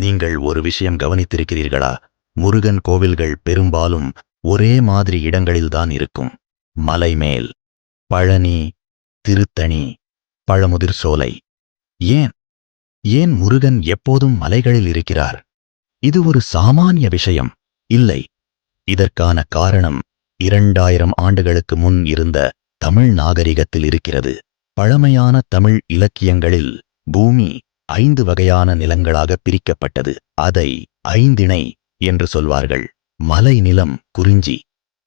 நீங்கள் ஒரு விஷயம் கவனித்திருக்கிறீர்களா? முருகன் கோவில்கள் பெரும்பாலும் ஒரே மாதிரி இடங்களில்தான் இருக்கும். மலை மேல், பழனி, திருத்தணி, பழமுதிர் சோலை. ஏன் ஏன் முருகன் எப்போதும் மலைகளில் இருக்கிறார்? இது ஒரு சாமானிய விஷயம் இல்லை. இதற்கான காரணம் 2000 ஆண்டுகளுக்கு முன் இருந்த தமிழ் நாகரிகத்தில் இருக்கிறது. பழமையான தமிழ் இலக்கியங்களில் பூமி 5 வகையான நிலங்களாக பிரிக்கப்பட்டது. அதை ஐந்திணை என்று சொல்வார்கள். மலை நிலம் குறிஞ்சி,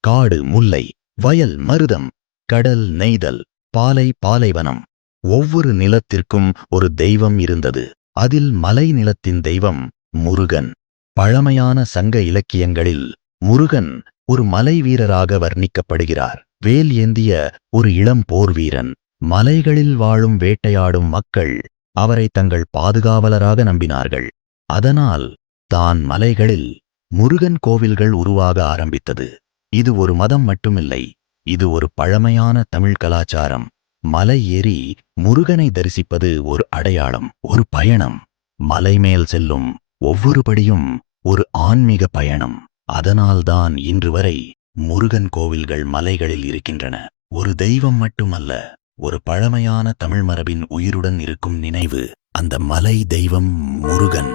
காடு முல்லை, வயல் மருதம், கடல் நெய்தல், பாலை பாலைவனம். ஒவ்வொரு நிலத்திற்கும் ஒரு தெய்வம் இருந்தது. அதில் மலை நிலத்தின் தெய்வம் முருகன். பழமையான சங்க இலக்கியங்களில் முருகன் ஒரு மலை வீரராக வர்ணிக்கப்படுகிறார். வேல் ஏந்திய ஒரு இளம் போர் வீரன். மலைகளில் வாழும் வேட்டையாடும் மக்கள் அவரை தங்கள் பாதுகாவலராக நம்பினார்கள். அதனால் தான் மலைகளில் முருகன் கோவில்கள் உருவாக ஆரம்பித்தது. இது ஒரு மதம் மட்டுமில்லை, இது ஒரு பழமையான தமிழ் கலாச்சாரம். மலை ஏறி முருகனை தரிசிப்பது ஒரு அடையாளம், ஒரு பயணம். மலை மேல் செல்லும் ஒவ்வொரு படியும் ஒரு ஆன்மீக பயணம். அதனால்தான் இன்று வரை முருகன் கோவில்கள் மலைகளில் இருக்கின்றன. ஒரு தெய்வம் மட்டுமல்ல, ஒரு பழமையான தமிழ் மரபின் உயிருடன் இருக்கும் நினைவு. அந்த மலை தெய்வம் முருகன்.